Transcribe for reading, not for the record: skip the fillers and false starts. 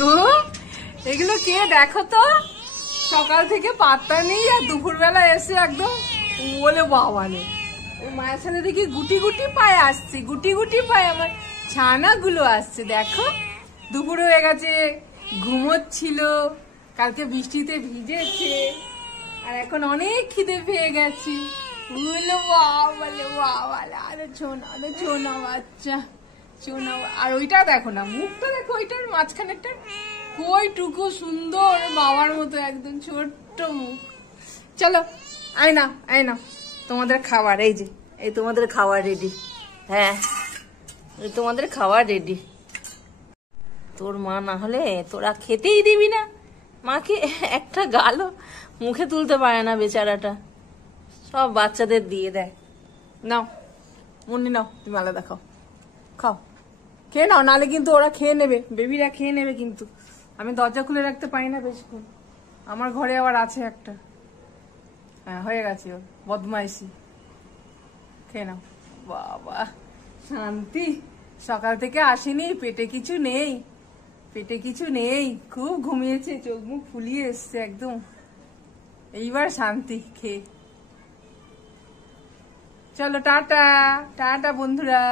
গো এগুলো কে দেখো তো, সকাল থেকে পাত্তা নেই আর দুপুরবেলা এসে একদম বলে বাবালে মায়ের সাথে দেখি গুটি গুটি পায়ে আসছে, গুটি গুটি পায়ে আমার ছানাগুলো আসছে। দেখো দুপুর হয়ে গেছে, ঘুমোচ্ছিল, কালকে বৃষ্টিতে ভিজেছে আর এখন অনেক খিদে পেয়ে গেছি। বলে বাবালে বাবালে, আরে ছোনা বাচ্চা চোনা। আর ওইটা দেখো না, মুখটা দেখো, ওইটার মাঝখানেরটা কইটুকু সুন্দর, বাবার মতো একদম ছোট্ট মুখ। চলো আয় না তোমাদের খাবার, এই যে এই তোমাদের খাবার রেডি। হ্যাঁ এই তোমাদের খাবার রেডি। তোর মা না হলে তোরা খেতেই দিবি না, মাকে একটা গালও মুখে তুলতে পারে না বেচারাটা, সব বাচ্চাদের দিয়ে দেয়। নাও মুন্নি নাও, তুমি আলাদা খাও, খাও খেয়ে নাও, নাহলে কিন্তু ওরা খেয়ে নেবে, বেবিরা খেয়ে নেবে কিন্তু। আমি দরজা খুলে রাখতে পারি না বেশিক্ষণ, আমার ঘরে আবার আছে একটা। হ্যাঁ হয়ে গেছে ওর বদমাইশি, খেয়ে নাও। বাবা শান্তি, সকাল থেকে আসেনি, পেটে কিছু নেই, পেটে কিছু নেই, খুব ঘুমিয়েছে, চোখ মুখ ফুলিয়ে এসছে একদম, এইবার শান্তি খেয়ে। চলো টাটা টাটা বন্ধুরা।